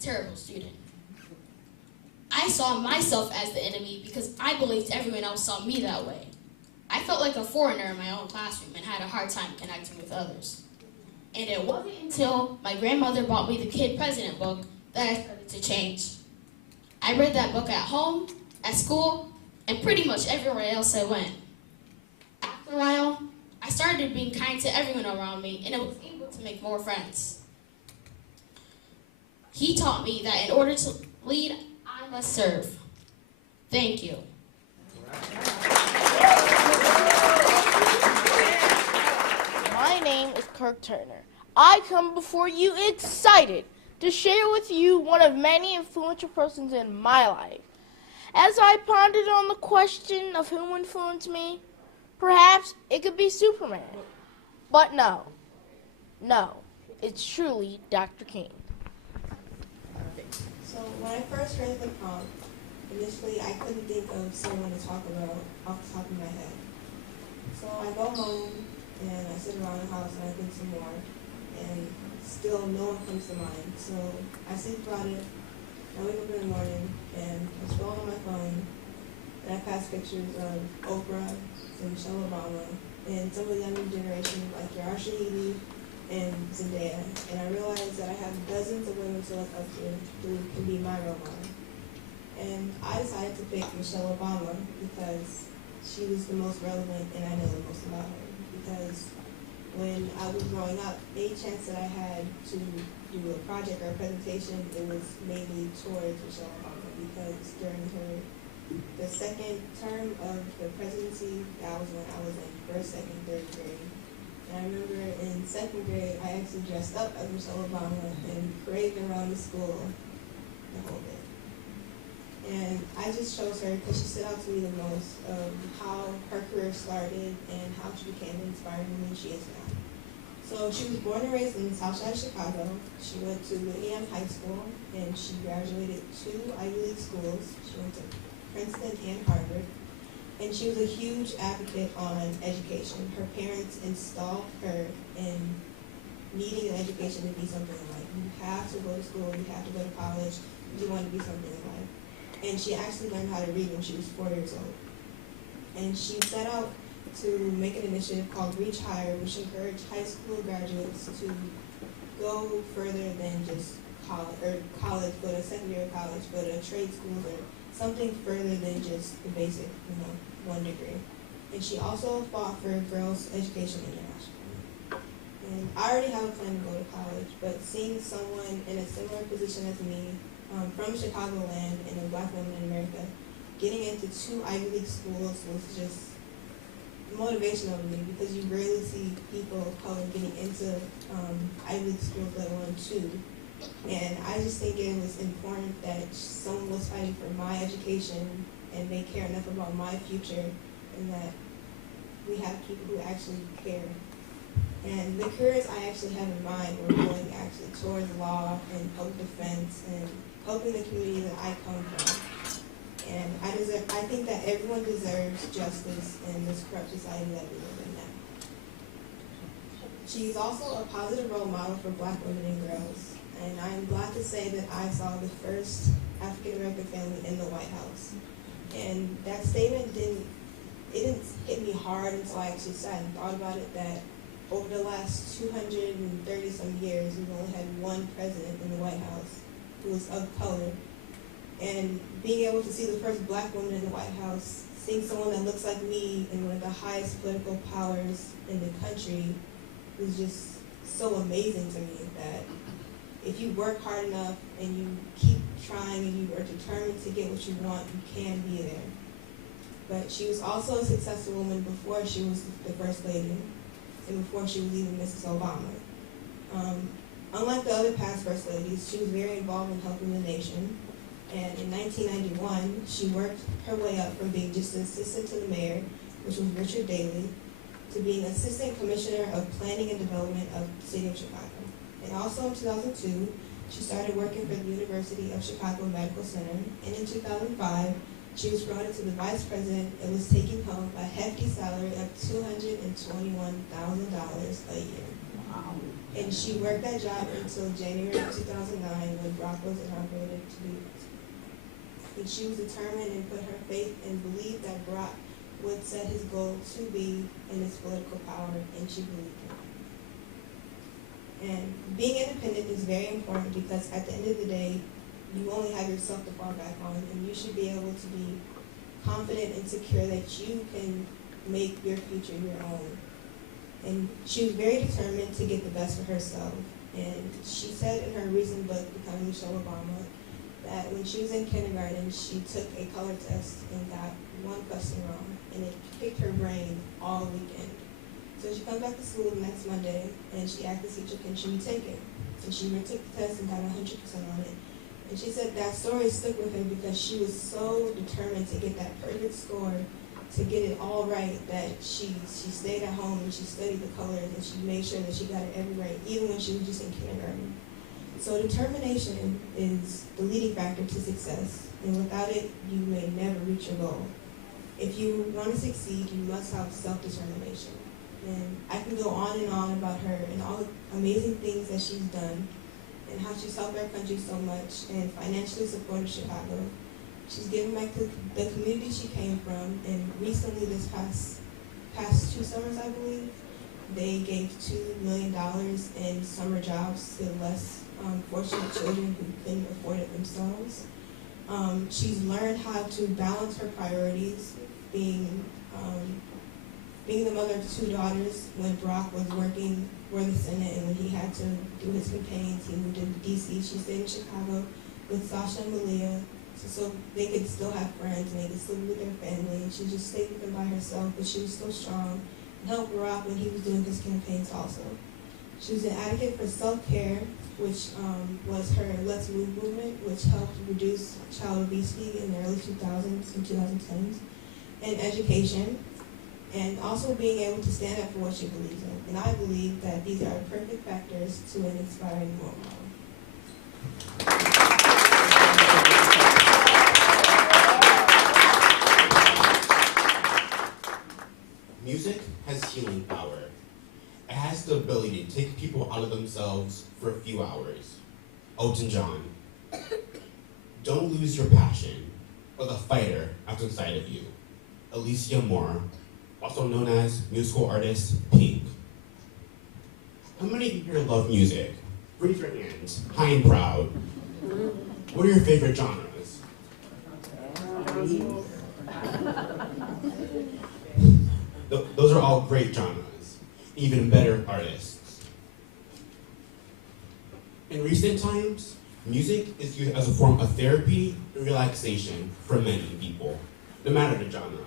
terrible student. I saw myself as the enemy because I believed everyone else saw me that way. I felt like a foreigner in my own classroom and had a hard time connecting with others. And it wasn't until my grandmother bought me the Kid President book that I started to change. I read that book at home, at school, and pretty much everywhere else I went. After a while, I started being kind to everyone around me, and I was able to make more friends. He taught me that in order to lead, I must serve. Thank you. My name is Kirk Turner. I come before you excited to share with you one of many influential persons in my life. As I pondered on the question of who influenced me, perhaps it could be Superman. But no, it's truly Dr. King. So when I first read the prompt, initially I couldn't think of someone to talk about off the top of my head. So I go home and I sit around the house and I think some more, and still no one comes to mind. So I think about it, I wake up in the morning and I scroll on my phone and I pass pictures of Oprah and Michelle Obama and some of the younger generation like Yara Shahidi and Zendaya, and I realized that I have dozens of women to look up to who can be my role model. And I decided to pick Michelle Obama because she was the most relevant and I know the most about her. Because when I was growing up, any chance that I had to do a project or a presentation, it was mainly towards Michelle Obama, because during the second term of the presidency, that was when I was in first, second, third grade. And I remember in second grade, I actually dressed up as Michelle Obama and paraded around the school the whole day. And I just chose her because she stood out to me the most of how her career started and how she became the inspiring woman she is now. So she was born and raised in the South Side of Chicago. She went to Whitney High School and she graduated 2 Ivy League schools. She went to Princeton and Harvard. And she was a huge advocate on education. Her parents installed her in needing an education to be something in life. You have to go to school, you have to go to college, if you want to be something in life. And she actually learned how to read when she was 4 years old. And she set out to make an initiative called Reach Higher, which encouraged high school graduates to go further than just college, go to secondary college, go to trade schools, or something further than just the basic, 1 degree. And she also fought for girls' education internationally. And I already have a plan to go to college, but seeing someone in a similar position as me, from Chicagoland and a black woman in America, getting into 2 Ivy League schools was just motivational to me, because you rarely see people of color getting into Ivy League schools, let alone 2. And I just think it was important that someone was fighting for my education and they care enough about my future, and that we have people who actually care. And the careers I actually have in mind were going actually towards law and public defense and helping the community that I come from. And I think that everyone deserves justice in this corrupt society that we live in now. She's also a positive role model for black women and girls. And I'm glad to say that I saw the first African-American family in the White House. And that statement didn't hit me hard until I actually sat and thought about it, that over the last 230-some years, we've only had 1 president in the White House who was of color. And being able to see the first black woman in the White House, seeing someone that looks like me in one of the highest political powers in the country, was just so amazing to me, that if you work hard enough and you keep trying and you are determined to get what you want, you can be there. But she was also a successful woman before she was the First Lady and before she was even Mrs. Obama. Unlike the other past First Ladies, she was very involved in helping the nation. And in 1991, she worked her way up from being just an assistant to the mayor, which was Richard Daley, to being Assistant Commissioner of Planning and Development of the City of Chicago. And also in 2002, she started working for the University of Chicago Medical Center. And in 2005, she was promoted to the vice president and was taking home a hefty salary of $221,000 a year. And she worked that job until January of 2009 when Brock was inaugurated to be. And she was determined and put her faith and believed that Brock would set his goal to be in his political power, and she believed it. And being independent is very important because at the end of the day, you only have yourself to fall back on, and you should be able to be confident and secure that you can make your future your own. And she was very determined to get the best for herself. And she said in her recent book, Becoming Michelle Obama, that when she was in kindergarten, she took a color test and got one question wrong, and it picked her brain all weekend. So she comes back to school the next Monday, and she asked the teacher, can she retake it? And she retook the test and got 100% on it. And she said that story stuck with her because she was so determined to get that perfect score, to get it all right, that she stayed at home and she studied the colors and she made sure that she got it every right, even when she was just in kindergarten. So determination is the leading factor to success, and without it, you may never reach your goal. If you want to succeed, you must have self-determination. And I can go on and on about her and all the amazing things that she's done and how she's helped our country so much and financially supported Chicago. She's given back to the community she came from, and recently this past 2 summers, I believe, they gave $2 million in summer jobs to less fortunate children who couldn't afford it themselves. She's learned how to balance her priorities, being the mother of 2 daughters. When Brock was working for the Senate and when he had to do his campaigns, he moved to D.C. She stayed in Chicago with Sasha and Malia, so they could still have friends and they could still be with their family. And she just stayed with them by herself, but she was still strong and helped Brock when he was doing his campaigns also. She was an advocate for self-care, which was her Let's Move movement, which helped reduce child obesity in the early 2000s and 2010s, and education, and also being able to stand up for what she believes in. And I believe that these are perfect factors to an inspiring role model. Music has healing power. It has the ability to take people out of themselves for a few hours. Elton John. Don't lose your passion, or the fighter that's inside of you. Alicia Moore, also known as musical artist Pink. How many of you here love music? Raise your hands, high and proud. What are your favorite genres? Those are all great genres, even better artists. In recent times, music is used as a form of therapy and relaxation for many people, no matter the genre,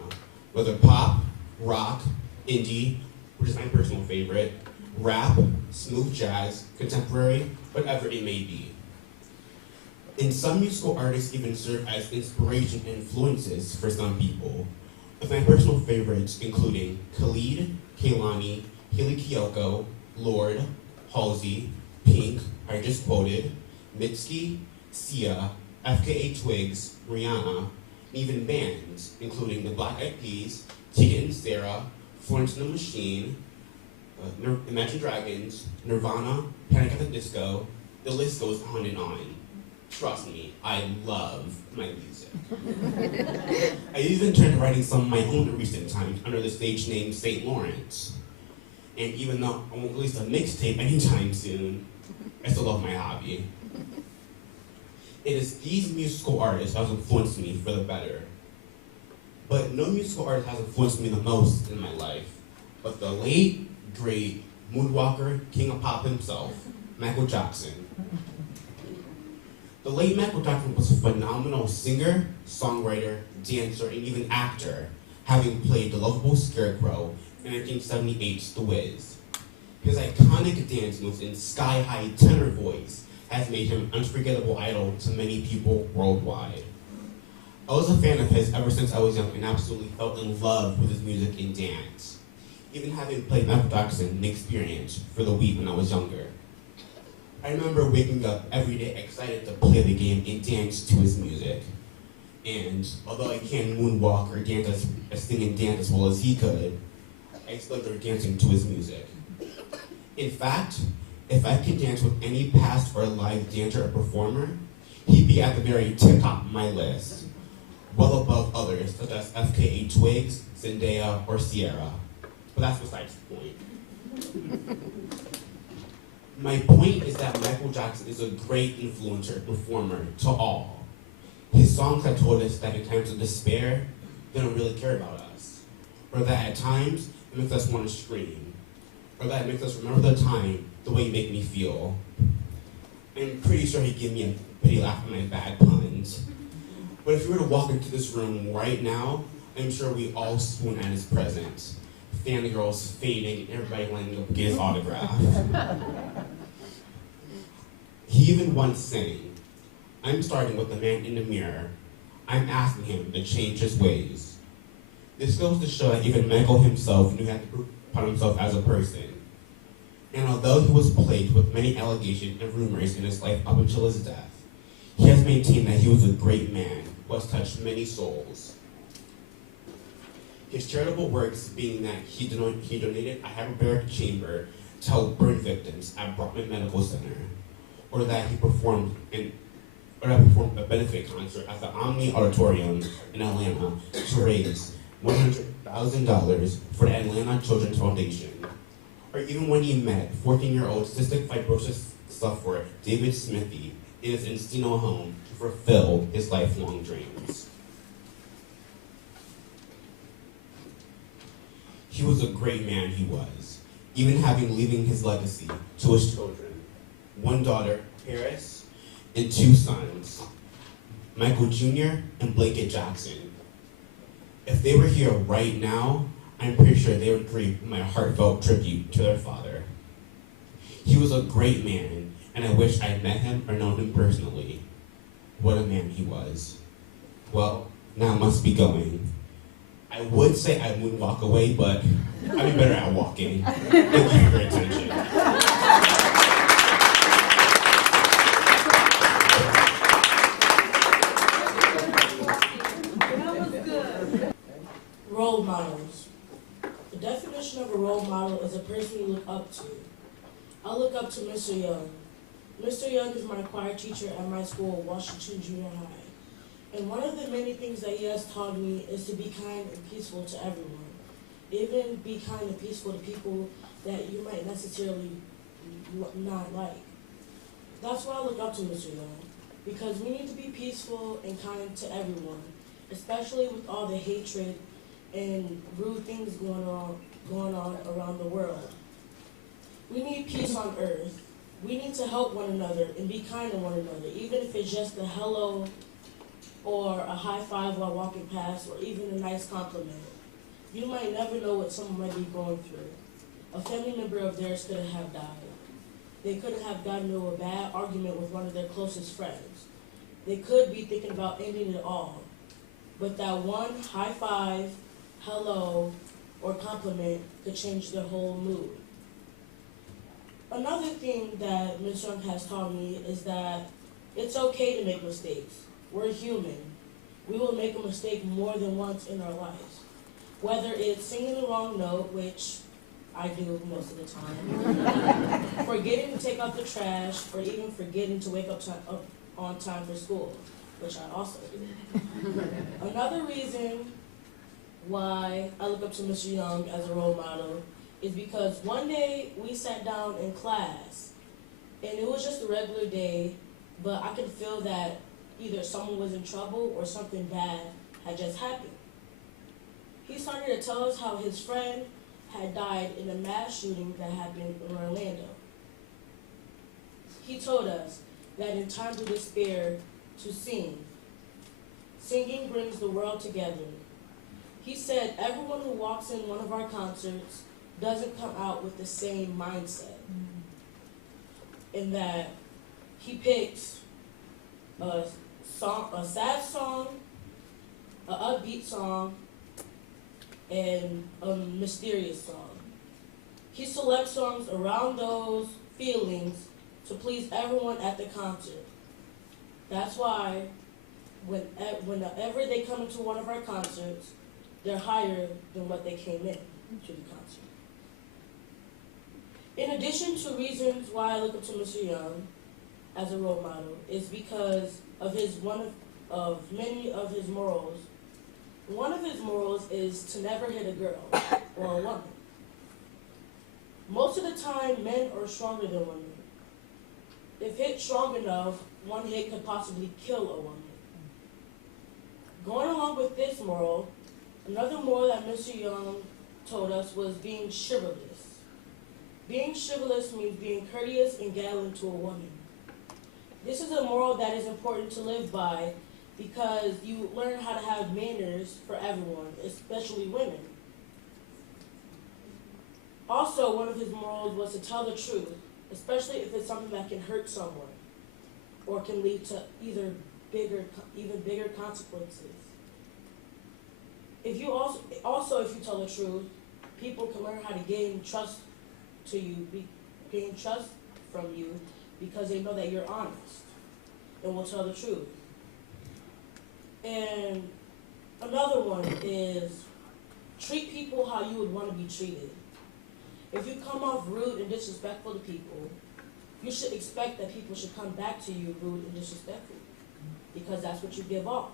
whether pop, rock, indie, which is my personal favorite, rap, smooth jazz, contemporary, whatever it may be. And some musical artists even serve as inspiration and influences for some people, with my personal favorites including Khalid, Kehlani, Haley Kiyoko, Lorde, Halsey, Pink, I just quoted, Mitski, Sia, FKA Twigs, Rihanna, and even bands including the Black Eyed Peas, Tegan and Sarah, Florence and the Machine, Imagine Dragons, Nirvana, Panic at the Disco. The list goes on and on. Trust me, I love my music. I even turned to writing some of my own in recent times under the stage name St. Lawrence. And even though I won't release a mixtape anytime soon, I still love my hobby. It is these musical artists that have influenced me for the better. But no musical artist has influenced me the most in my life, but the late, great, moonwalker, king of pop himself, Michael Jackson. The late Michael Jackson was a phenomenal singer, songwriter, dancer, and even actor, having played the lovable Scarecrow in 1978's The Wiz. His iconic dance moves and sky-high tenor voice has made him an unforgettable idol to many people worldwide. I was a fan of his ever since I was young and absolutely fell in love with his music and dance, even having played Michael Jackson in Experience for the Wii when I was younger. I remember waking up every day excited to play the game and dance to his music. And although I can't moonwalk or dance sing and dance as well as he could, I still enjoy dancing to his music. In fact, if I could dance with any past or live dancer or performer, he'd be at the very tip-top of my list, well above others such as FKA Twigs, Zendaya, or Sierra. But that's besides the point. My point is that Michael Jackson is a great influencer and performer to all. His songs have told us that in times of despair, they don't really care about us. Or that at times, it makes us want to scream. Or that it makes us remember the time the way you make me feel. I'm pretty sure he'd give me a pity laugh at my bad puns. But if you were to walk into this room right now, I'm sure we all swoon at his presence. Fangirls fading, everybody lining up to get his autograph. He even once sang, "I'm starting with the man in the mirror. I'm asking him to change his ways." This goes to show that even Michael himself knew he had to prove upon himself as a person. And although he was plagued with many allegations and rumors in his life up until his death, he has maintained that he was a great man who has touched many souls. His charitable works being that he donated a hyperbaric chamber to help burn victims at Brockman Medical Center, or that he performed a benefit concert at the Omni Auditorium in Atlanta to raise $100,000 for the Atlanta Children's Foundation, or even when he met 14-year-old cystic fibrosis sufferer David Smithy in his Encino home to fulfill his lifelong dreams. He was a great man, he was, even leaving his legacy to his children, one daughter, Paris, and two sons, Michael Jr. and Blanket Jackson. If they were here right now, I'm pretty sure they would agree with my heartfelt tribute to their father. He was a great man, and I wish I had met him or known him personally. What a man he was. Well, now I must be going. I would say I would walk away, but I'd be better at walking. Thank you for your attention. Role models. The definition of a role model is a person you look up to. I look up to Mr. Young. Mr. Young is my choir teacher at my school, Washington Junior High. And one of the many things that he has taught me is to be kind and peaceful to everyone. Even be kind and peaceful to people that you might necessarily not like. That's why I look up to Mr. Young, because we need to be peaceful and kind to everyone, especially with all the hatred and rude things going on around the world. We need peace on earth. We need to help one another and be kind to one another, even if it's just a hello or a high five while walking past, or even a nice compliment. You might never know what someone might be going through. A family member of theirs could have died. They could have gotten into a bad argument with one of their closest friends. They could be thinking about ending it all. But that one high five, hello, or compliment could change their whole mood. Another thing that Ms. Young has taught me is that it's okay to make mistakes. We're human. We will make a mistake more than once in our lives. Whether it's singing the wrong note, which I do most of the time, forgetting to take out the trash, or even forgetting to wake up on time for school, which I also do. Another reason why I look up to Mr. Young as a role model is because one day we sat down in class, and it was just a regular day, but I could feel that either someone was in trouble or something bad had just happened. He started to tell us how his friend had died in a mass shooting that happened in Orlando. He told us that in times of despair, to sing. Singing brings the world together. He said everyone who walks in one of our concerts doesn't come out with the same mindset. In that he picks a sad song, an upbeat song, and a mysterious song. He selects songs around those feelings to please everyone at the concert. That's why whenever they come into one of our concerts, they're higher than what they came in to the concert. In addition to reasons why I look up to Mr. Young as a role model is because of many of his morals. One of his morals is to never hit a girl or a woman. Most of the time, men are stronger than women. If hit strong enough, one hit could possibly kill a woman. Going along with this moral, another moral that Mr. Young told us was being chivalrous. Being chivalrous means being courteous and gallant to a woman. This is a moral that is important to live by because you learn how to have manners for everyone, especially women. Also, one of his morals was to tell the truth, especially if it's something that can hurt someone or can lead to even bigger consequences. If you tell the truth, people can learn how to gain trust from you because they know that you're honest and will tell the truth. And another one is treat people how you would want to be treated. If you come off rude and disrespectful to people, you should expect that people should come back to you rude and disrespectful because that's what you give off.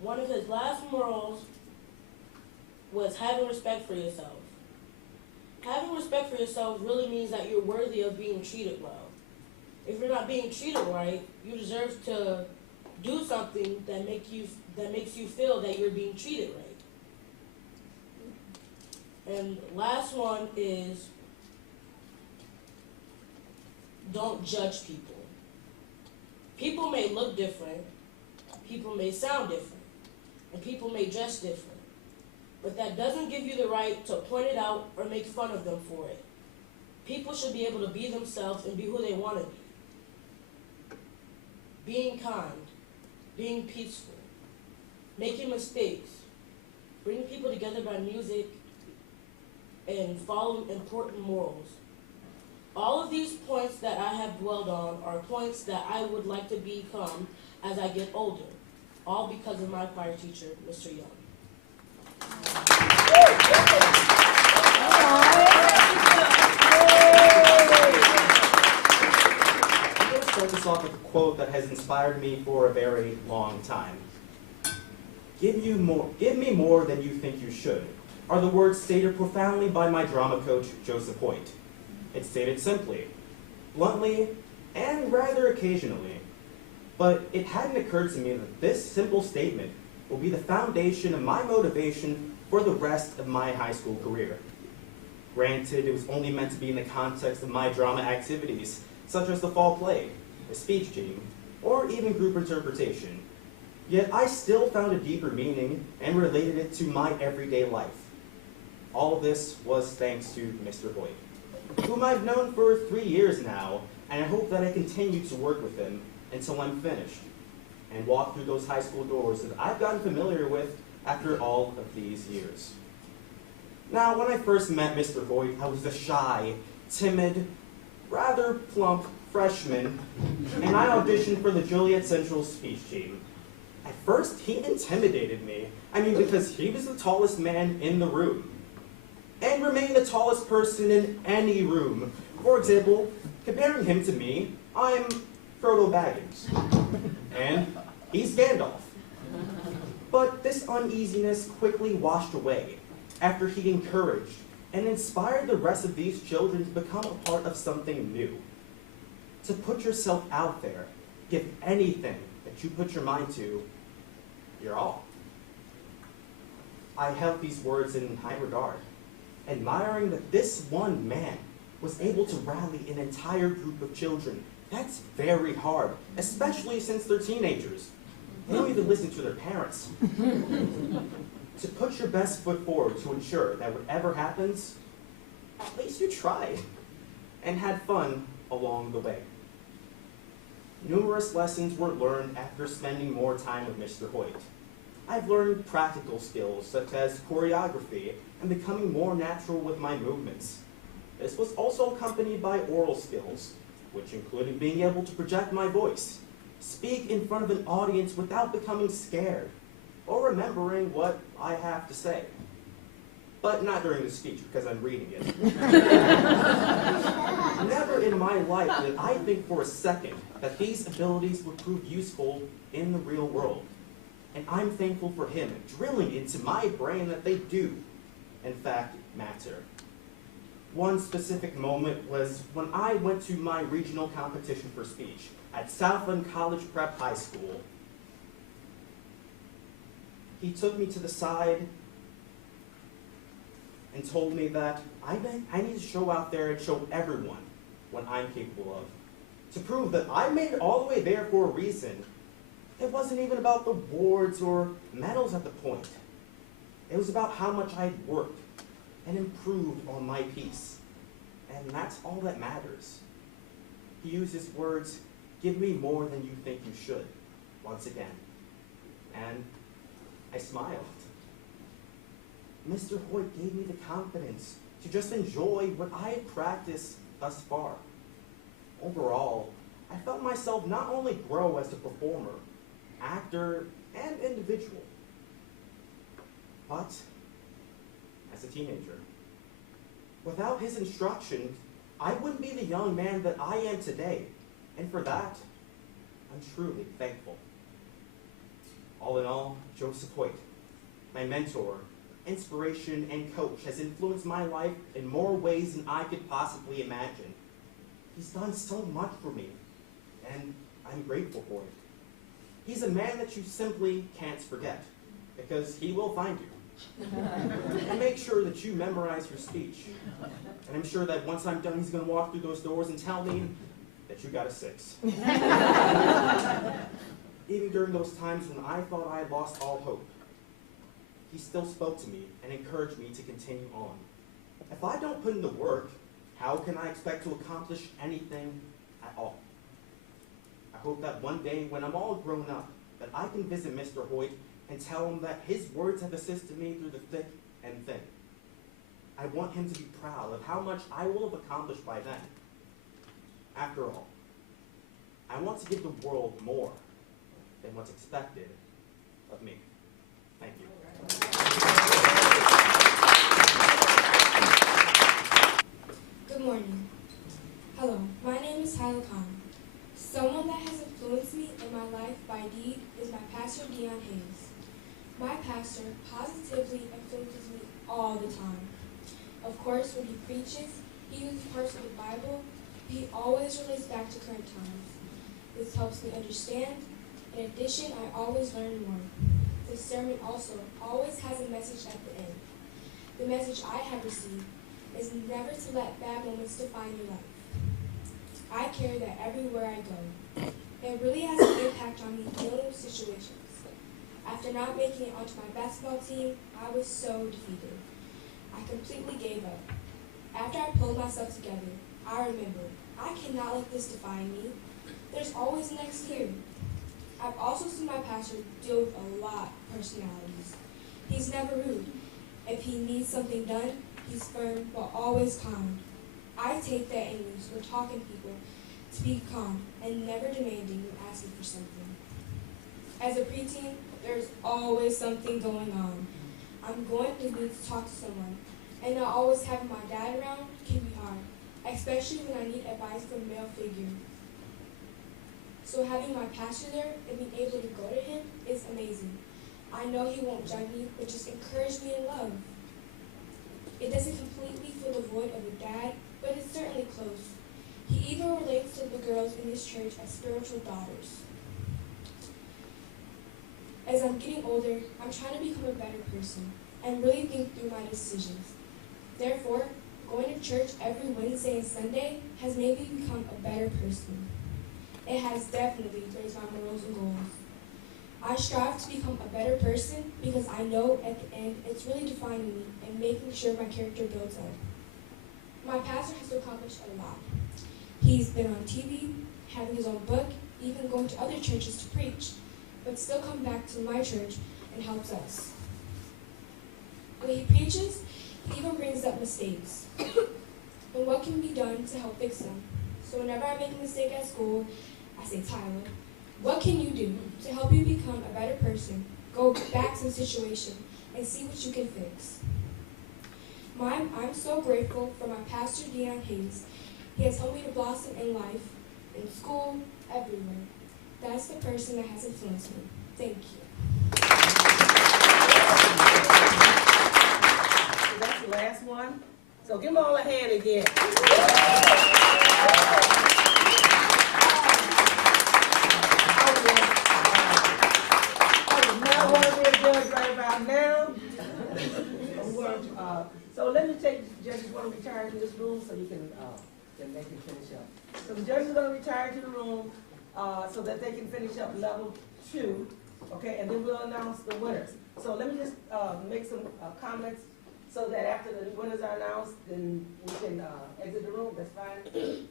One of his last morals was having respect for yourself. Having respect for yourself really means that you're worthy of being treated well. If you're not being treated right, you deserve to do something that makes you feel that you're being treated right. And last one is don't judge people. People may look different, people may sound different, and people may dress different. But that doesn't give you the right to point it out or make fun of them for it. People should be able to be themselves and be who they want to be. Being kind, being peaceful, making mistakes, bringing people together by music, and following important morals. All of these points that I have dwelled on are points that I would like to become as I get older, all because of my choir teacher, Mr. Young. I'm going to start this off with a quote that has inspired me for a very long time. Give me more than you think you should, are the words stated profoundly by my drama coach, Joseph Hoyt. It's stated simply, bluntly, and rather occasionally. But it hadn't occurred to me that this simple statement will be the foundation of my motivation for the rest of my high school career. Granted, it was only meant to be in the context of my drama activities, such as the fall play, the speech team, or even group interpretation. Yet I still found a deeper meaning and related it to my everyday life. All of this was thanks to Mr. Hoyt, whom I've known for 3 years now, and I hope that I continue to work with him until I'm finished and walk through those high school doors that I've gotten familiar with after all of these years. Now, when I first met Mr. Hoyt, I was a shy, timid, rather plump freshman, and I auditioned for the Joliet Central speech team. At first, he intimidated me. Because he was the tallest man in the room, and remained the tallest person in any room. For example, comparing him to me, I'm Frodo Baggins, and he's Gandalf. But this uneasiness quickly washed away after he encouraged and inspired the rest of these children to become a part of something new. To put yourself out there, give anything that you put your mind to, your all. I held these words in high regard, admiring that this one man was able to rally an entire group of children. That's very hard, especially since they're teenagers. They don't even listen to their parents. To put your best foot forward to ensure that whatever happens, at least you tried and had fun along the way. Numerous lessons were learned after spending more time with Mr. Hoyt. I've learned practical skills such as choreography and becoming more natural with my movements. This was also accompanied by oral skills, which included being able to project my voice, speak in front of an audience without becoming scared, or remembering what I have to say. but not during the speech because I'm reading it. Never in my life did I think for a second that these abilities would prove useful in the real world. And I'm thankful for him drilling into my brain that they do, in fact, matter. One specific moment was when I went to my regional competition for speech at Southland College Prep High School. He took me to the side and told me that I need to show out there and show everyone what I'm capable of. To prove that I made it all the way there for a reason. It wasn't even about the awards or medals at the point. It was about how much I'd worked and improved on my piece. And that's all that matters. He used his words, "Give me more than you think you should," once again. And I smiled. Mr. Hoyt gave me the confidence to just enjoy what I had practiced thus far. Overall, I felt myself not only grow as a performer, actor, and individual, but as a teenager. Without his instruction, I wouldn't be the young man that I am today, and for that, I'm truly thankful. All in all, Joseph Hoyt, my mentor, inspiration, and coach, has influenced my life in more ways than I could possibly imagine. He's done so much for me, and I'm grateful for it. He's a man that you simply can't forget, because he will find you. And make sure that you memorize your speech. And I'm sure that once I'm done, he's going to walk through those doors and tell me that you got a 6. Even during those times when I thought I had lost all hope, he still spoke to me and encouraged me to continue on. If I don't put in the work, how can I expect to accomplish anything at all? I hope that one day when I'm all grown up, that I can visit Mr. Hoyt and tell him that his words have assisted me through the thick and thin. I want him to be proud of how much I will have accomplished by then. After all, I want to give the world more than what's expected of me. Thank you. Good morning. Hello, my name is Tyler Khan. Someone that has influenced me in my life by deed is my pastor, Dion Hayes. My pastor positively influences me all the time. Of course, when he preaches, he uses parts of the Bible. He always relates back to current times. This helps me understand. In addition, I always learn more. The sermon also always has a message at the end. The message I have received is never to let bad moments define your life. I carry that everywhere I go. It really has an impact on me dealing with situations. After not making it onto my basketball team, I was so defeated. I completely gave up. After I pulled myself together, I remembered, I cannot let this define me. There's always next year. I've also seen my pastor deal with a lot of personalities. He's never rude. If he needs something done, he's firm but always calm. I take that in use when talking to people to be calm and never demanding when asking for something. As a preteen, there's always something going on. I'm going to need to talk to someone, and not always having my dad around can be hard, especially when I need advice from a male figure. So having my pastor there and being able to go to him is amazing. I know he won't judge me, but just encourage me in love. It doesn't completely fill the void of a dad, but it's certainly close. He even relates to the girls in his church as spiritual daughters. As I'm getting older, I'm trying to become a better person and really think through my decisions. Therefore, going to church every Wednesday and Sunday has made me become a better person. It has definitely raised my morals and goals. I strive to become a better person because I know at the end it's really defining me and making sure my character builds up. My pastor has accomplished a lot. He's been on TV, having his own book, even going to other churches to preach, but still come back to my church and helps us. When he preaches, he even brings up mistakes and what can be done to help fix them. So whenever I make a mistake at school, I say, Tyler, what can you do to help you become a better person, go back to the situation, and see what you can fix? I'm so grateful for my pastor, Deon Hayes. He has helped me to blossom in life, in school, everywhere. That's the person that has influenced me. Thank you. So that's the last one. So give them all a hand again. Now what we're doing right about now. So let me take the judges want to retire to this room so you can then they can finish up. So the judges are going to retire to the room so that they can finish up level 2. Okay, and then we'll announce the winners. So let me just make some comments so that after the winners are announced, then we can exit the room. That's fine,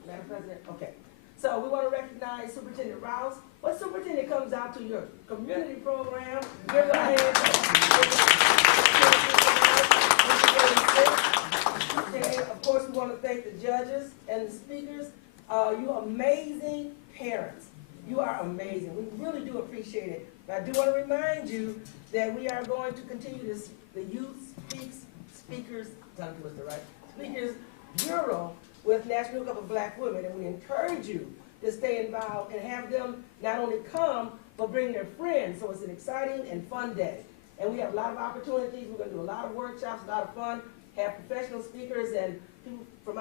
Madam President? Okay. So we want to recognize Superintendent Rouse. What superintendent comes out to your community program? Give her a hand. Okay, of course, we want to thank the judges and the speakers. You amazing parents. You are amazing. We really do appreciate it. But I do want to remind you that we are going to continue this, the Youth Speakers Bureau with National Cup of Black Women, and we encourage you to stay involved and have them not only come, but bring their friends. So it's an exciting and fun day. And we have a lot of opportunities. We're going to do a lot of workshops, a lot of fun, have professional speakers and people from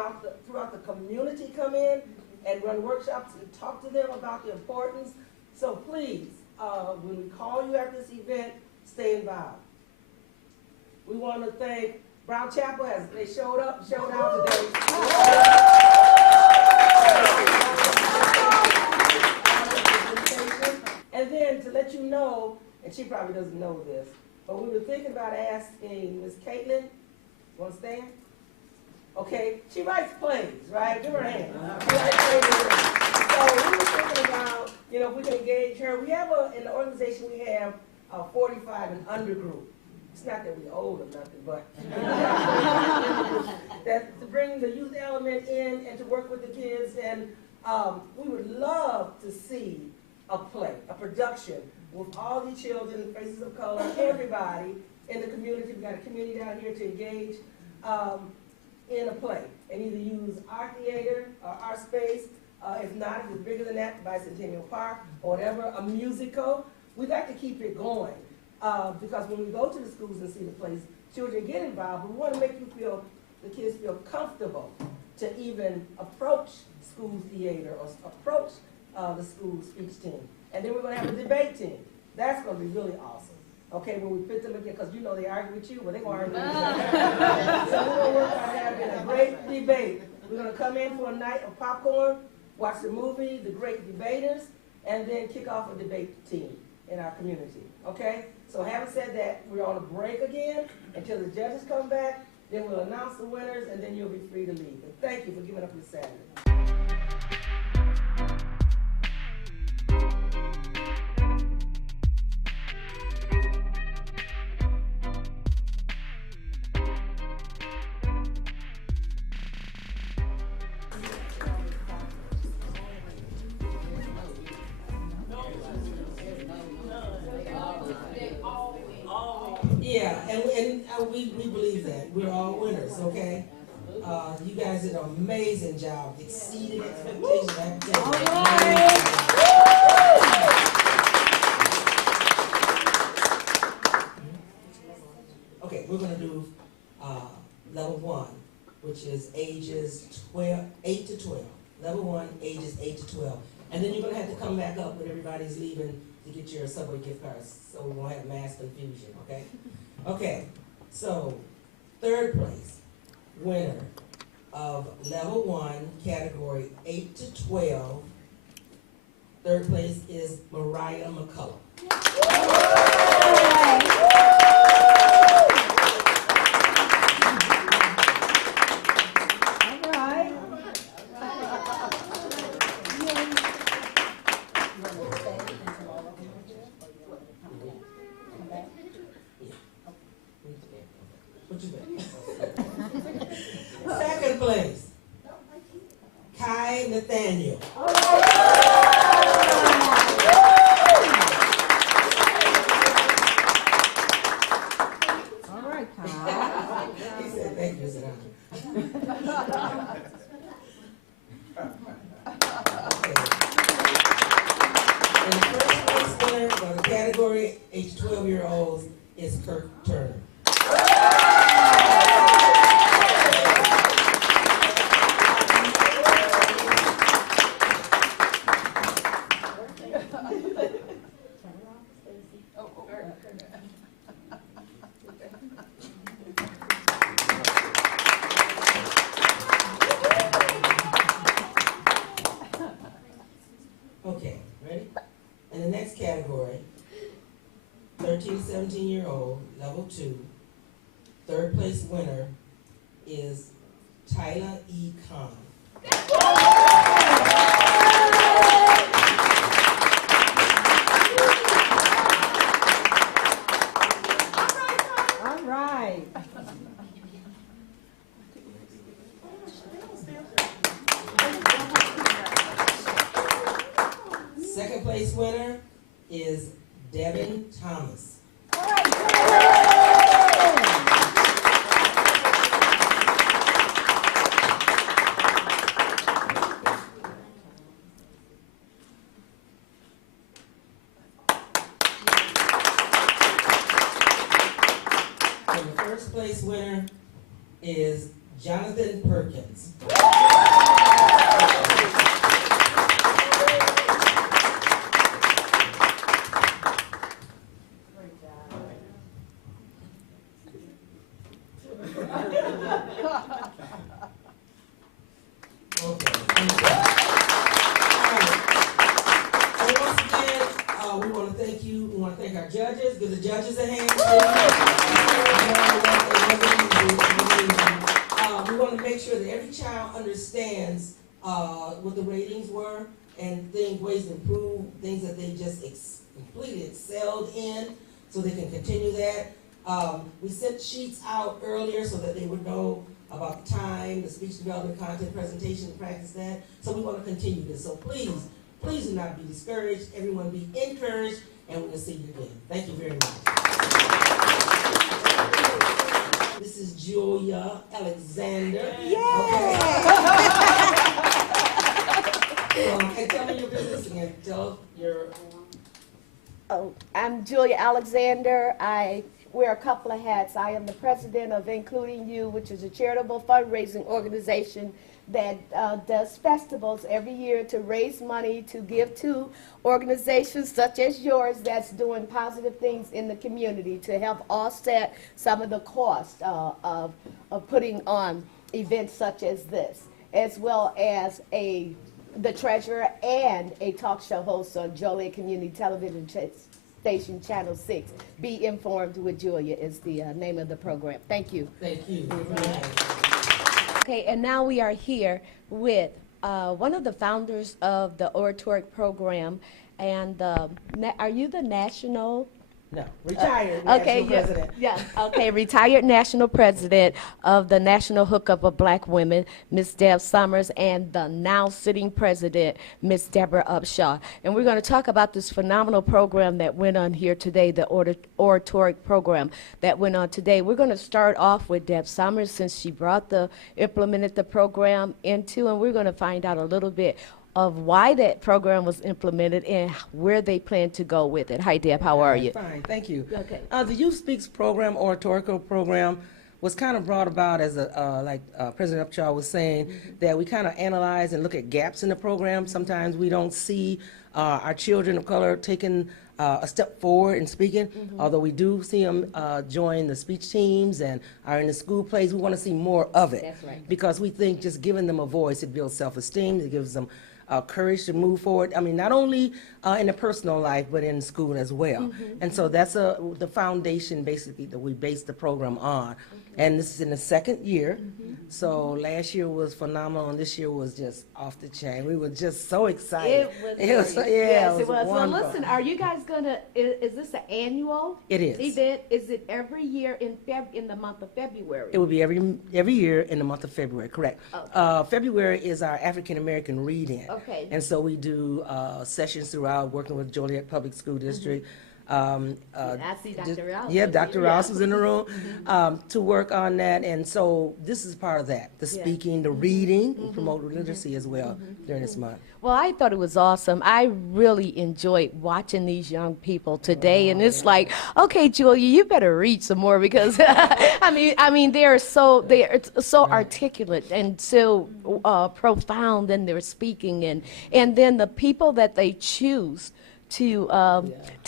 throughout the community come in and run workshops and talk to them about the importance. So please, when we call you after this event, stay involved. We want to thank Brown Chapel as they showed out today. And then to let you know, and she probably doesn't know this, but we were thinking about asking Miss Caitlin, want to stand? Okay, she writes plays, right? Give her a hand. She writes plays. So we were thinking about, if we can engage her. We have in the organization, we have a 45 and under group. It's not that we're old or nothing, but that to bring the youth element in and to work with the kids. And we would love to see a play, a production with all the children, faces of color, everybody in the community. We've got a community down here to engage in a play and either use our theater or our space. If not, if it's bigger than that, Bicentennial Park or whatever, a musical. We'd like to keep it going because when we go to the schools and see the plays, children get involved, but we want to make the kids feel comfortable to even approach school theater or approach the school speech team. And then we're going to have a debate team. That's going to be really awesome. Okay, when we pit them again, because they argue with you, well, they're going to argue with you. So we're going to work on having a great debate. We're going to come in for a night of popcorn, watch the movie, The Great Debaters, and then kick off a debate team in our community. Okay? So having said that, we're on a break again until the judges come back. Then we'll announce the winners, and then you'll be free to leave. But thank you for giving up this Saturday. Yeah, and we believe that. We're all winners, okay? You guys did an amazing job, exceeded expectations. All right. Okay, we're going to do level 1, which is ages 8 to 12. Level 1, ages 8 to 12. And then you're going to have to come back up when everybody's leaving to get your Subway gift cards so we won't have mass confusion, okay? Okay, so 3rd place winner of level 1, category 8 to 12. 3rd place is Mariah McCullough. Second place, Kai Nathaniel. All right, Kai. He said, thank you. 17-year-old, level 2. Third place winner is Tyler E. Khan. All right. Second place winner is Devin Thomas. And the first place winner is Jonathan Perkins. Okay, thank you. All right. So once again, we want to thank you. We want to thank our judges. Give the judges a hand. We want to make sure that every child understands what the ratings were and ways to improve, things that they just completely excelled in, so they can continue that. We sent sheets out earlier so that they would know about the time, the speech development, content presentation, practice that. So we want to continue this. So please do not be discouraged. Everyone be encouraged, and we're going to see you again. Thank you very much. This is Julia Alexander. Yeah. Okay. And tell me your business again. Tell your... Oh, I'm Julia Alexander. I wear a couple of hats. I am the president of Including You, which is a charitable fundraising organization that does festivals every year to raise money to give to organizations such as yours that's doing positive things in the community to help offset some of the cost of putting on events such as this, as well as the treasurer and a talk show host on Joliet Community Television Station Channel 6. Be Informed with Julia is the name of the program. Thank you. Thank you. Okay, and now we are here with one of the founders of the Oratoric program, and are you the national? No, retired Okay, national president. yeah, okay, retired national president of the National Hookup of Black Women, Ms. Deb Summers, and the now sitting president, Ms. Deborah Upshaw. And we're going to talk about this phenomenal program that went on here today, the Oratoric program that went on today. We're going to start off with Deb Summers, since she implemented the program into, and we're going to find out a little bit of why that program was implemented and where they plan to go with it. Hi, Deb, how are you? Fine, thank you. Okay. The Youth Speaks program, oratorical program, was kind of brought about as like President Upshaw was saying, that we kind of analyze and look at gaps in the program. Sometimes we don't see our children of color taking a step forward in speaking, although we do see them join the speech teams and are in the school plays. We want to see more of it. That's right. Because we think just giving them a voice, it builds self-esteem, it gives them courage to move forward. I mean, not only in the personal life, but in school as well. And so that's the foundation, basically, that we base the program on. And this is in the second year. So last year was phenomenal, and this year was just off the chain. We were just so excited. It was yeah, yes, it was. Well, wonderful. listen, are you guys gonna? Is this an annual? It is. Event? Is it every year in the month of February? It will be every year in the month of February, correct. Okay. February is our African American read-in. Okay. And so we do sessions throughout, working with Joliet Public School District. I see Dr. Rouse. Yeah, Dr. Yeah. Rouse was in the room to work on that. And so this is part of that, the speaking, the reading, and promote literacy as well during this month. Well, I thought it was awesome. I really enjoyed watching these young people today, and it's like, okay, Julia, you better read some more, because I mean, they're so articulate and so profound in their speaking, and then the people that they choose to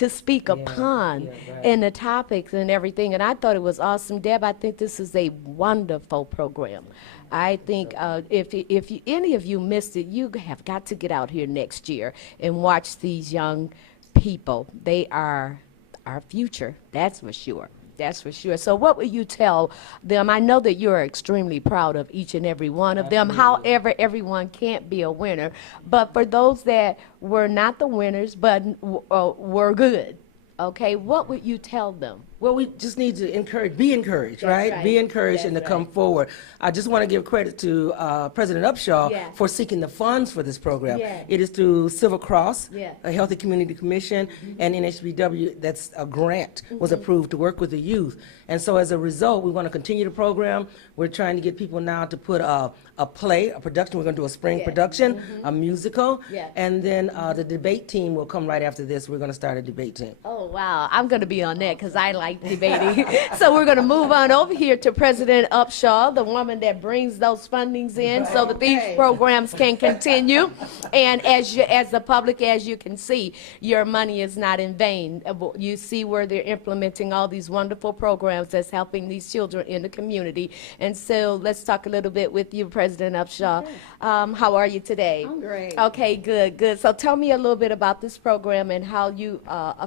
speak upon and the topics and everything. And I thought it was awesome. Deb, I think this is a wonderful program. I think if any of you missed it, you have got to get out here next year and watch these young people. They are our future. That's for sure. That's for sure. So what would you tell them? I know that you're extremely proud of each and every one of them. However, everyone can't be a winner. But for those that were not the winners but were good, okay, what would you tell them? Well, we just need to be encouraged, right? right. Be encouraged and to That's come right. forward. I just want to give credit to President Upshaw Yeah. for seeking the funds for this program. Yeah. It is through Silver Cross, Yeah. a Healthy Community Commission, and NHBW. That's a grant was approved to work with the youth. And so as a result, we want to continue the program. We're trying to get people now to put a play, a production. We're going to do a spring Yeah. production, a musical, Yeah. and then the debate team will come right after this. We're going to start a debate team. Oh, wow. I'm going to be on that because I like debating. So we're going to move on over here to President Upshaw, the woman that brings those fundings in so that these programs can continue. And as the public, as you can see, your money is not in vain. You see where they're implementing all these wonderful programs that's helping these children in the community. And so let's talk a little bit with you, President Upshaw. How are you today? I'm great. Okay, good. So tell me a little bit about this program and how you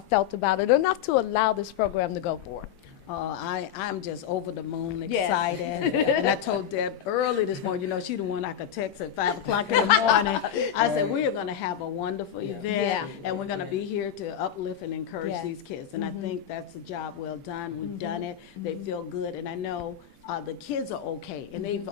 felt about it, enough to allow this program to go forward. I'm just over the moon Yes. excited. And I told Deb early this morning, you know, she the one I could text at 5 o'clock in the morning. I said, we are going to have a wonderful event, Yeah. and we're going to be here to uplift and encourage Yeah. these kids. And I think that's a job well done. We've done it. They feel good. And I know the kids are okay. And they've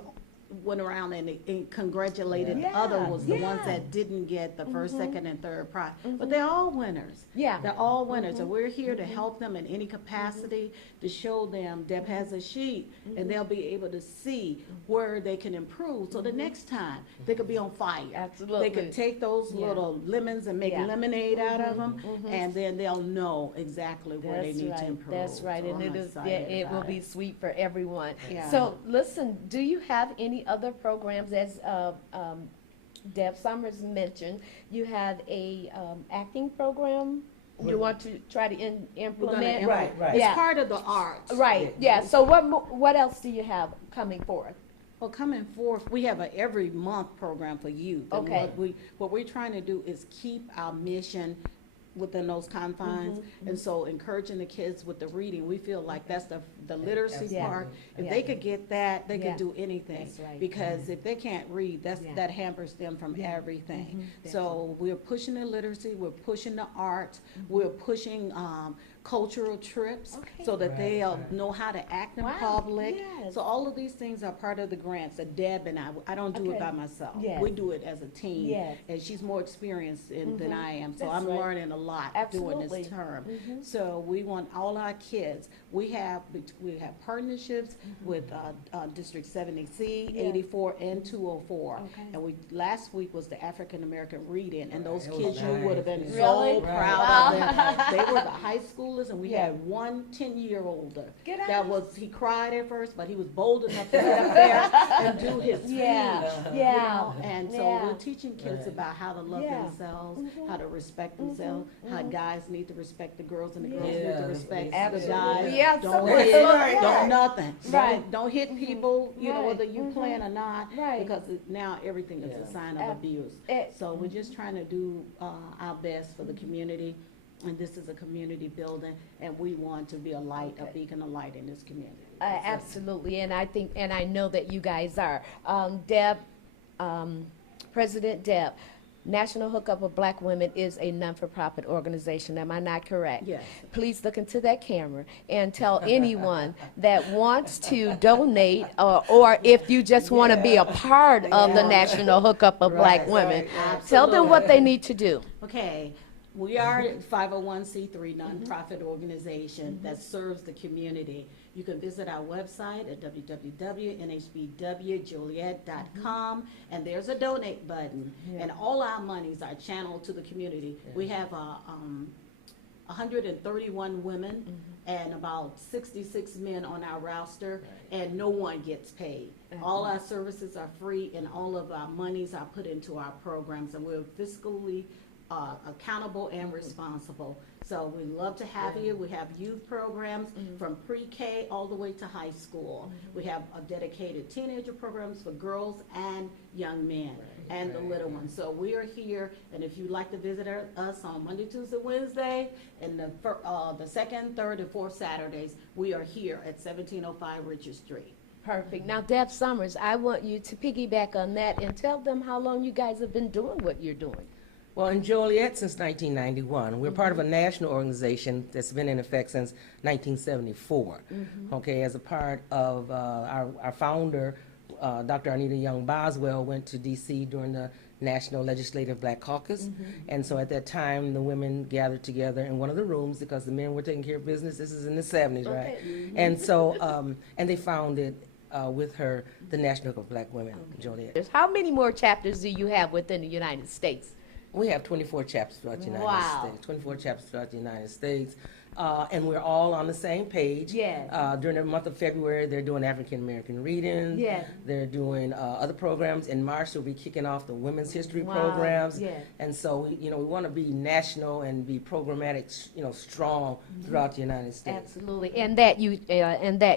went around and congratulated Yeah. other was the Yeah. ones that didn't get the first, second, and third prize. But they're all winners. Yeah. They're all winners, and we're here to help them in any capacity, to show them. Deb has a sheet, and they'll be able to see where they can improve. So the next time, they could be on fire. Absolutely. They could take those Yeah. little lemons and make Yeah. lemonade out of them, and then they'll know exactly where they need to improve. That's right, So and I'm it is. excited It will about be it. sweet for everyone. Yeah. So listen, do you have any other programs as Deb Summers mentioned? You have a acting program. You want to try to implement? Right. It's Yeah. part of the arts. Right. Yeah. So what else do you have coming forth? Well, coming forth, we have a every month program for youth. And Okay. what we're trying to do is keep our mission within those confines, and so encouraging the kids with the reading, we feel like that's the literacy Yeah. part. If Yeah. they could get that, they Yeah. could do anything. That's right. Because if they can't read, Yeah. that hampers them from everything. So we're pushing the literacy, we're pushing the arts, we're pushing cultural trips, Okay. so that they'll know how to act in Wow. public. Yes. So all of these things are part of the grants that Deb and I don't do it Okay. by myself. Yes. We do it as a team. Yes. And she's more experienced than I am, so That's I'm right. learning a lot Absolutely. doing this term. So we want all our kids, we have partnerships with District 70C, Yeah. 84, and 204. Okay. And last week was the African American reading, and those It was kids, you would have been Really? so Right. proud of them. They were the high schoolers, and we Yeah. had one 10-year-older. Get That out. he cried at first, but he was bold enough to get up there and do his speech. Yeah. You Yeah. know, and so Yeah. we're teaching kids about how to love Yeah. themselves, how to respect themselves, how guys need to respect the girls and the girls Yeah. need to respect the Absolutely. guys. Yeah, Don't absolutely. hit, Right. don't nothing. Right. Don't hit people, you know, Right. whether you plan or not, Right. because now everything is a sign of abuse. So we're just trying to do our best for the community. And this is a community building, and we want to be a light, a beacon of light in this community. Absolutely, and I know that you guys are. Deb, President Deb, National Hookup of Black Women is a non-for-profit organization. Am I not correct? Yes. Please look into that camera and tell anyone that wants to donate, or if you just want to be a part of the National Hookup of Black Women, tell them what they need to do. Okay, we are a 501c3 nonprofit organization that serves the community. You can visit our website at www.nhbwjoliet.com, and there's a donate button, and all our monies are channeled to the community. We have 131 women and about 66 men on our roster, and no one gets paid. All our services are free, and all of our monies are put into our programs, and we're fiscally accountable and responsible. So we love to have you. We have youth programs from pre-K all the way to high school. We have dedicated teenager programs for girls and young men. and the little ones. So we are here, and if you'd like to visit us on Monday, Tuesday, Wednesday, and the second, third, and fourth Saturdays, we are here at 1705 Richard Street. Perfect. Now, Deb Summers, I want you to piggyback on that and tell them how long you guys have been doing what you're doing. Well, in Joliet since 1991. We're part of a national organization that's been in effect since 1974. Okay, as a part of our founder, Dr. Arnita Young Boswell, went to D.C. during the National Legislative Black Caucus. And so at that time, the women gathered together in one of the rooms because the men were taking care of business. This is in the 70s, right? And so, and they founded with her the National Group of Black Women in Joliet. How many more chapters do you have within the United States? We have 24 chapters throughout the United Wow. States. 24 chapters throughout the United States. And we're all on the same page. Yes. During the month of February, they're doing African American readings. Yes. They're doing other programs. In March, we'll be kicking off the women's history Wow. programs. Yes. And so, we want to be national and be programmatic, strong throughout the United States. Absolutely, and that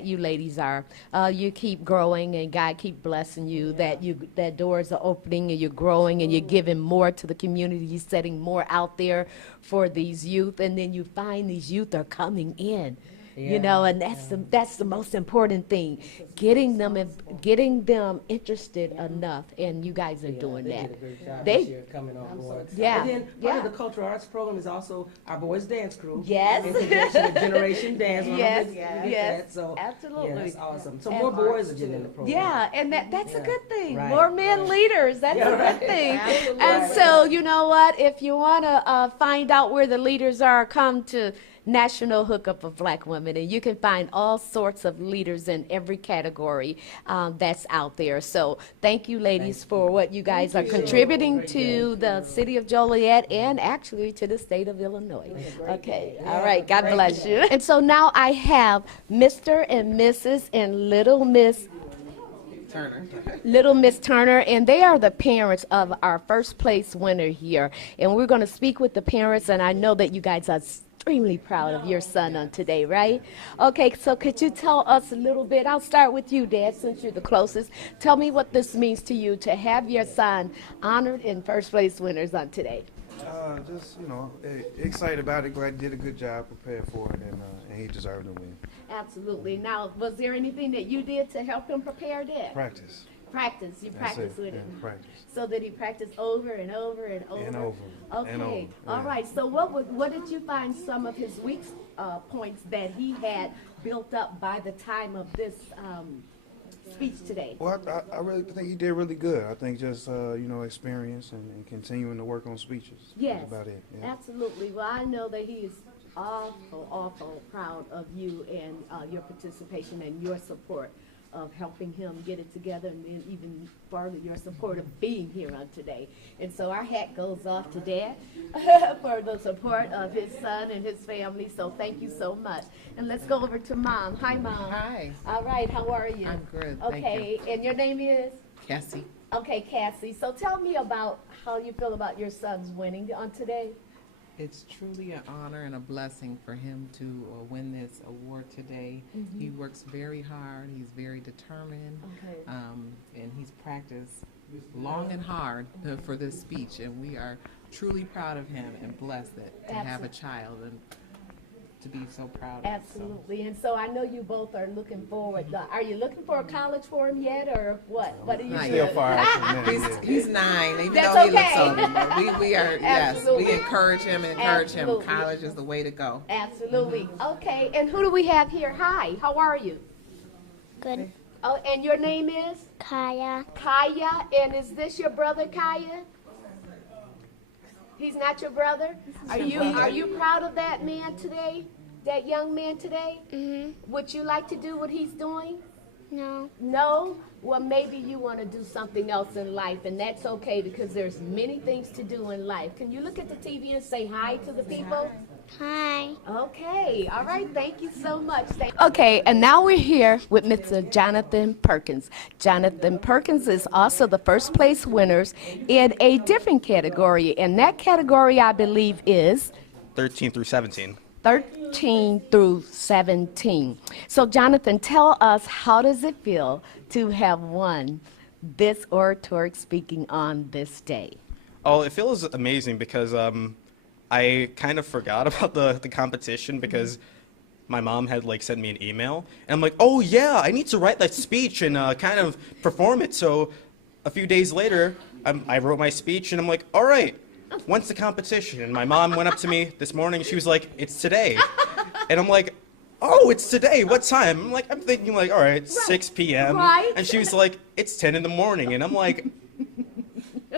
you ladies are. You keep growing, and God keep blessing you. That doors are opening, and you're growing, and you're giving more to the community. You're setting more out there for these youth, and then you find these youth are coming in. And that's the most important thing, getting them interested enough, and you guys are doing They that. did a great job They- this year coming on board. Yeah, And then yeah. part of the cultural arts program is also our boys dance crew. Yes. In conjunction with Generation Dance. Yes, With yes, that. So, absolutely. Yeah, that's awesome. So And more boys are getting in the program. Yeah, and that's a Yeah. good thing. Right, More men right. leaders, that's Yeah, a right. good thing. Absolutely. And so, you know what? If you want to find out where the leaders are, come to National Hookup of Black Women, and you can find all sorts of leaders in every category that's out there. So thank you, ladies, for what you guys are contributing to the city of Joliet and actually to the state of Illinois. Okay, all right, God bless you. And so now I have Mr. and Mrs. and Little Miss Turner, and they are the parents of our first place winner here. And we're going to speak with the parents, and I know that you guys are extremely proud of your son on today, right? Okay, so could you tell us a little bit? I'll start with you, Dad, since you're the closest. Tell me what this means to you to have your son honored in first place winners on today. Just, excited about it. Glad he did a good job, prepared for it, and he deserved to win. Absolutely. Now, was there anything that you did to help him prepare that? Practice. Practice. You That's practice it. with Yeah, it. practice. So did he practice over and over and over? And over. Okay. And over. All Yeah. right. So what did you find some of his weak points that he had built up by the time of this speech today? Well, I really think he did really good. I think just, experience and continuing to work on speeches. Yes. That's about it. Yeah. Absolutely. Well, I know that he is awful proud of you and your participation and your support of helping him get it together, and then even further your support of being here on today. And so our hat goes off to Dad for the support of his son and his family. So thank you so much. And let's go over to Mom. Hi, Mom. Hi. All right. How are you? I'm good. Okay. Thank you. And your name is? Cassie. Okay, Cassie. So tell me about how you feel about your son's winning on today. It's truly an honor and a blessing for him to win this award today. He works very hard. He's very determined. Okay. And he's practiced long and hard for this speech. And we are truly proud of him and blessed to have a child and to be so proud of him. Absolutely. And so I know you both are looking forward. Are you looking for a college for him yet, or what? What are you Not doing? Still far out from that, yeah. He's 9, even That's though he okay. looks older. But we are, yes, Absolutely. we encourage him. Absolutely. College is the way to go. Absolutely. Okay. And who do we have here? Hi. How are you? Good. Oh, and your name is? Kaya. Kaya. And is this your brother, Kaya? He's not your brother? Are you proud of that man today? That young man today? Would you like to do what he's doing? No. No? Well, maybe you want to do something else in life, and that's okay because there's many things to do in life. Can you look at the TV and say hi to the people? Hi. Okay. All right. Thank you so much. Okay. And now we're here with Mr. Jonathan Perkins. Jonathan Perkins is also the first place winners in a different category. And that category, I believe, is 13 through 17. 13 through 17. So, Jonathan, tell us, how does it feel to have won this oratoric speaking on this day? Oh, it feels amazing because I kind of forgot about the competition because my mom had like sent me an email, and I'm like, oh yeah, I need to write that speech and kind of perform it. So a few days later, I wrote my speech, and I'm like, all right, when's the competition? And my mom went up to me this morning, she was like, it's today. And I'm like, oh, it's today, what time? I'm thinking like, all right, 6 p.m. Right. And she was like, it's 10 in the morning. And I'm like,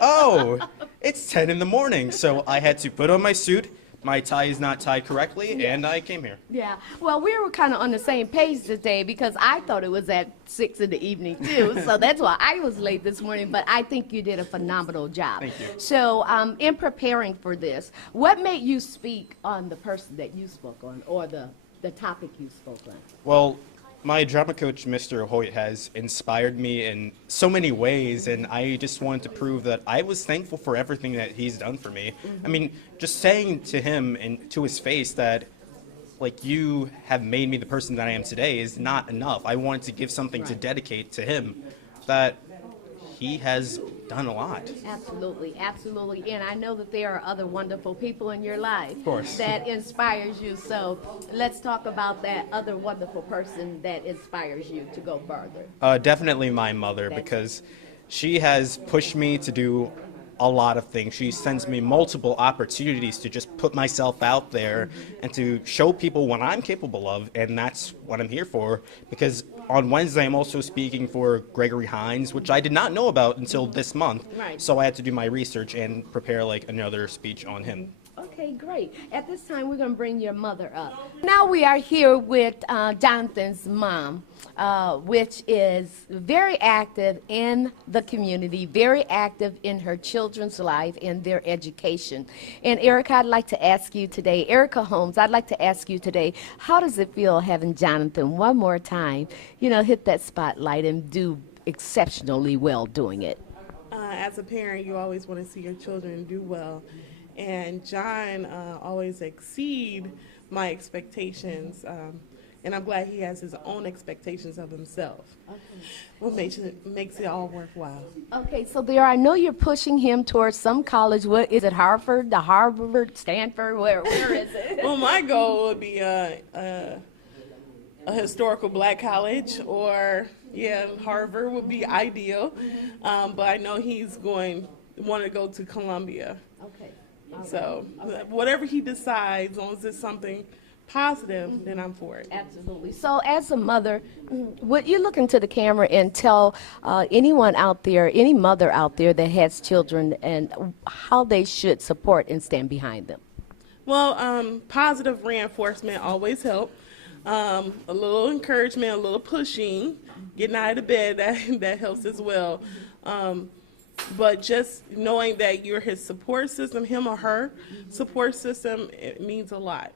oh, it's 10 in the morning. So I had to put on my suit, my tie is not tied correctly, and I came here. Yeah, well, we were kind of on the same page today because I thought it was at 6 in the evening too, so that's why I was late this morning, but I think you did a phenomenal job. Thank you. So in preparing for this, what made you speak on the person that you spoke on or the topic you spoke on? Well, my drama coach, Mr. Hoyt, has inspired me in so many ways, and I just wanted to prove that I was thankful for everything that he's done for me. I mean, just saying to him and to his face that, like, you have made me the person that I am today is not enough. I wanted to give something to dedicate to him that he has done a lot. Absolutely, absolutely. And I know that there are other wonderful people in your life Of course. that inspires you. So let's talk about that other wonderful person that inspires you to go further. Definitely my mother, because she has pushed me to do a lot of things. She sends me multiple opportunities to just put myself out there and to show people what I'm capable of, and that's what I'm here for. Because on Wednesday, I'm also speaking for Gregory Hines, which I did not know about until this month. Right. So I had to do my research and prepare like another speech on him. Okay, great. At this time, we're going to bring your mother up. Now we are here with Jonathan's mom, which is very active in the community, very active in her children's life and their education. And Erica, I'd like to ask you today, Erica Holmes, I'd like to ask you today, how does it feel having Jonathan one more time, you know, hit that spotlight and do exceptionally well doing it? As a parent, you always want to see your children do well. And John always exceed my expectations, and I'm glad he has his own expectations of himself. Okay. What makes it all worthwhile. Okay, so there, I know you're pushing him towards some college. What is it, Harvard, Stanford? Where is it? Well, my goal would be a historical black college, or Harvard would be ideal. But I know he's want to go to Columbia. Okay. So whatever he decides, as long as it's something positive, then I'm for it. Absolutely. So as a mother, would you look into the camera and tell anyone out there, any mother out there that has children, and how they should support and stand behind them? Well, positive reinforcement always help. A little encouragement, a little pushing, getting out of bed, that helps as well. But just knowing that you're his support system, him or her support system, it means a lot.